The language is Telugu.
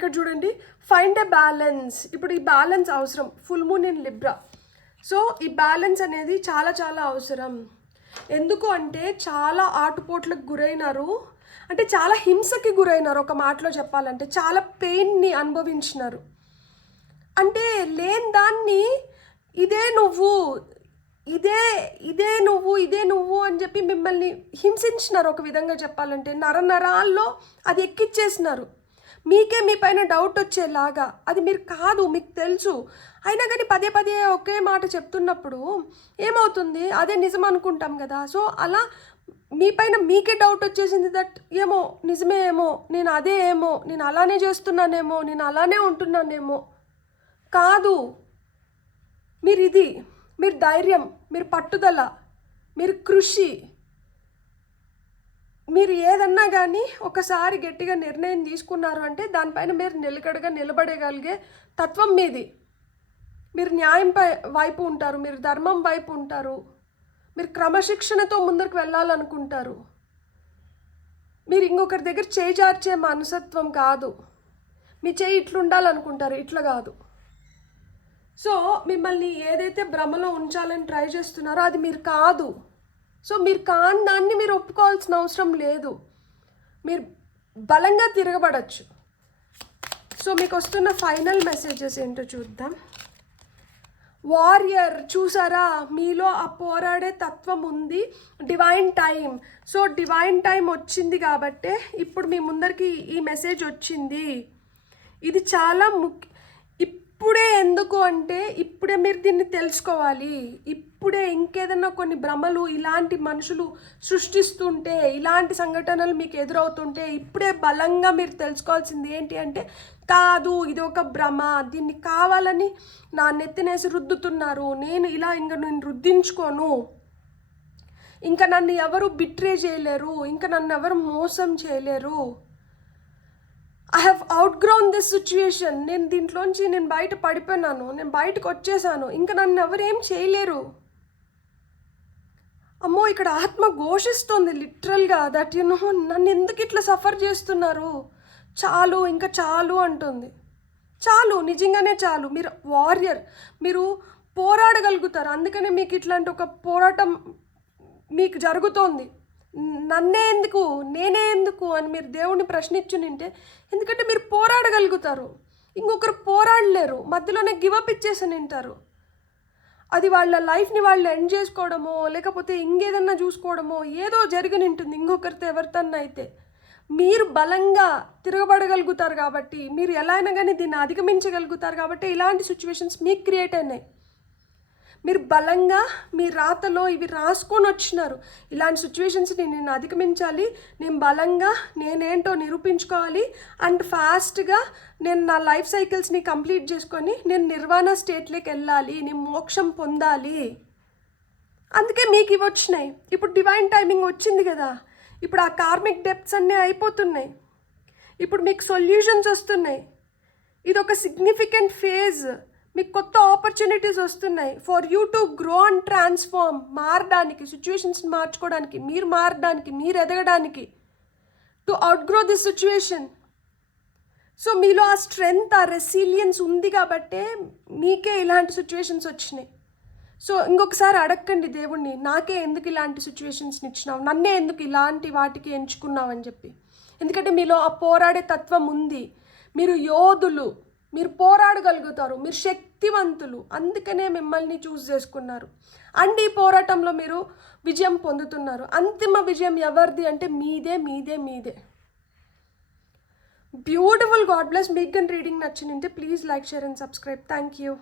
ఇక్కడ చూడండి, ఫైండ్ ఎ బ్యాలెన్స్. ఇప్పుడు ఈ బ్యాలెన్స్ అవసరం, full moon in Libra. So ఈ బ్యాలెన్స్ అనేది చాలా చాలా అవసరం. ఎందుకు అంటే చాలా ఆటుపోట్లకు గురైనారు, అంటే చాలా హింసకి గురైనారు. ఒక మాటలో చెప్పాలంటే చాలా పెయిన్ని అనుభవించినారు. అంటే లేని దాన్ని ఇదే నువ్వు ఇదే ఇదే నువ్వు ఇదే నువ్వు అని చెప్పి మిమ్మల్ని హింసించినారు. ఒక విధంగా చెప్పాలంటే నరాల్లో అది ఎక్కిచ్చేసినారు. మీకే మీ పైన డౌట్ వచ్చేలాగా. అది మీరు కాదు, మీకు తెలుసు. అయినా కానీ పదే పదే ఒకే మాట చెప్తున్నప్పుడు ఏమవుతుంది, అదే నిజం అనుకుంటాం కదా. సో అలా మీ పైన మీకే డౌట్ వచ్చేసింది, దట్ ఏమో నిజమే ఏమో, నేను అదే ఏమో, నేను అలానే చేస్తున్నానేమో, నేను అలానే ఉంటున్నానేమో. కాదు, మీరు ఇది, మీరు ధైర్యం, మీరు పట్టుదల, మీరు కృషి, మీరు ఏదన్నా కానీ ఒకసారి గట్టిగా నిర్ణయం తీసుకున్నారు అంటే దానిపైన మీరు నిలకడగా నిలబడగలిగే తత్వం మీది. మీరు న్యాయం వైపు ఉంటారు, మీరు ధర్మం వైపు ఉంటారు, మీరు క్రమశిక్షణతో ముందుకు వెళ్ళాలనుకుంటారు. మీరు ఇంకొకరి దగ్గర చేయి జార్చే మనసత్వం కాదు. మీ చేయి ఇట్లా ఉండాలనుకుంటారు, ఇట్లా కాదు. సో మిమ్మల్ని ఏదైతే భ్రమలో ఉంచాలని ట్రై చేస్తున్నారో అది మీరు కాదు. సో మీరు కాని దాన్ని మీరు ఒప్పుకోవాల్సిన అవసరం లేదు. మీరు బలంగా తిరగబడచ్చు. సో మీకు వస్తున్న ఫైనల్ మెసేజెస్ ఏంటో చూద్దాం. వారియర్, చూసారా, మీలో ఆ పోరాడే తత్వం ఉంది. Divine time. So divine time వచ్చింది కాబట్టే ఇప్పుడు మీ ముందరికి ఈ మెసేజ్ వచ్చింది. ఇది చాలా ఇప్పుడే. ఎందుకు అంటే ఇప్పుడే మీరు దీన్ని తెలుసుకోవాలి. ఇప్పుడే ఇంకేదన్నా కొన్ని భ్రమలు ఇలాంటి మనుషులు సృష్టిస్తుంటే, ఇలాంటి సంఘటనలు మీకు ఎదురవుతుంటే ఇప్పుడే బలంగా మీరు తెలుసుకోవాల్సింది ఏంటి అంటే, కాదు ఇది ఒక భ్రమ, దీన్ని కావాలని నా నెత్తినేసి రుద్దుతున్నారు, నేను ఇలా నేను రుద్దించుకోను, ఇంకా నన్ను ఎవరు బిట్రే చేయలేరు, ఇంకా నన్ను ఎవరు మోసం చేయలేరు. I have outgrown this situation. నేను దీంట్లోంచి బయట పడిపోయినాను, నేను బయటకు వచ్చేసాను, ఇంకా నన్ను ఎవరేం చేయలేరు. అమ్మో, ఇక్కడ ఆత్మ ఘోషిస్తుంది లిటరల్గా, దట్ నన్ను ఎందుకు ఇట్లా సఫర్ చేస్తున్నారు, చాలు, ఇంకా చాలు అంటుంది. చాలు, నిజంగానే చాలు. మీరు వారియర్, మీరు పోరాడగలుగుతారు. అందుకనే మీకు ఇట్లాంటి ఒక పోరాటం మీకు జరుగుతోంది. నన్నే ఎందుకు, నేనే ఎందుకు అని మీరు దేవుణ్ణి ప్రశ్నించునింటే, ఎందుకంటే మీరు పోరాడగలుగుతారు, ఇంకొకరు పోరాడలేరు. మధ్యలోనే గివప్ ఇచ్చేసి నింటారు. అది వాళ్ళ లైఫ్ని వాళ్ళు ఎండ్ చేసుకోవడమో లేకపోతే ఇంకేదన్నా చూసుకోవడమో ఏదో జరిగి నింటుంది ఇంకొకరితో ఎవరితోన్నా. అయితే మీరు బలంగా తిరగబడగలుగుతారు కాబట్టి, మీరు ఎలా అయినా కానీ దీన్ని అధిగమించగలుగుతారు కాబట్టి ఇలాంటి సిచ్యువేషన్స్ మీకు క్రియేట్ అయినాయి. మీరు బలంగా మీ రాతలో ఇవి రాసుకొని వచ్చినారు. ఇలాంటి సిచ్యువేషన్స్ని నేను అధిగమించాలి, నేను బలంగా నేనేంటో నిరూపించుకోవాలి, అండ్ ఫాస్ట్గా నేను నా లైఫ్ సైకిల్స్ని కంప్లీట్ చేసుకొని నేను నిర్వాణ స్టేట్లోకి వెళ్ళాలి, నేను మోక్షం పొందాలి. అందుకే మీకు ఇవి వచ్చినాయి. ఇప్పుడు డివైన్ టైమింగ్ వచ్చింది కదా, ఇప్పుడు ఆ కార్మిక్ డెప్త్స్ అన్నీ అయిపోతున్నాయి. ఇప్పుడు మీకు సొల్యూషన్స్ వస్తున్నాయి. ఇది ఒక సిగ్నిఫికెంట్ ఫేజ్. మీకు కొత్త ఆపర్చునిటీస్ వస్తున్నాయి for you to grow and transform. మారడానికి, సిచ్యువేషన్స్ని మార్చుకోవడానికి, మీరు మారడానికి, మీరు ఎదగడానికి, టు అవుట్గ్రో దిస్ సిచ్యువేషన్. సో మీలో ఆ స్ట్రెంగ్త్, ఆ రెసిలియన్స్ ఉంది కాబట్టే మీకే ఇలాంటి సిచ్యువేషన్స్ వచ్చినాయి. సో ఇంకొకసారి అడగండి దేవుణ్ణి, నాకే ఎందుకు ఇలాంటి సిచ్యువేషన్స్ని ఇచ్చినావు, నన్నే ఎందుకు ఇలాంటి వాటికి ఎంచుకున్నావు అని చెప్పి. ఎందుకంటే మీలో ఆ పోరాడే తత్వం ఉంది. మీరు యోధులు, మీరు పోరాడగలుగుతారు, మీరు శక్తివంతులు. అందుకనే మిమ్మల్ని చూస్ చేసుకున్నారు. అండ్ ఈ పోరాటంలో మీరు విజయం పొందుతున్నారు. అంతిమ విజయం ఎవరిది అంటే మీదే, మీదే, మీదే. బ్యూటిఫుల్. God bless. మీకు రీడింగ్ నచ్చిందంటే please like, share and subscribe. Thank you.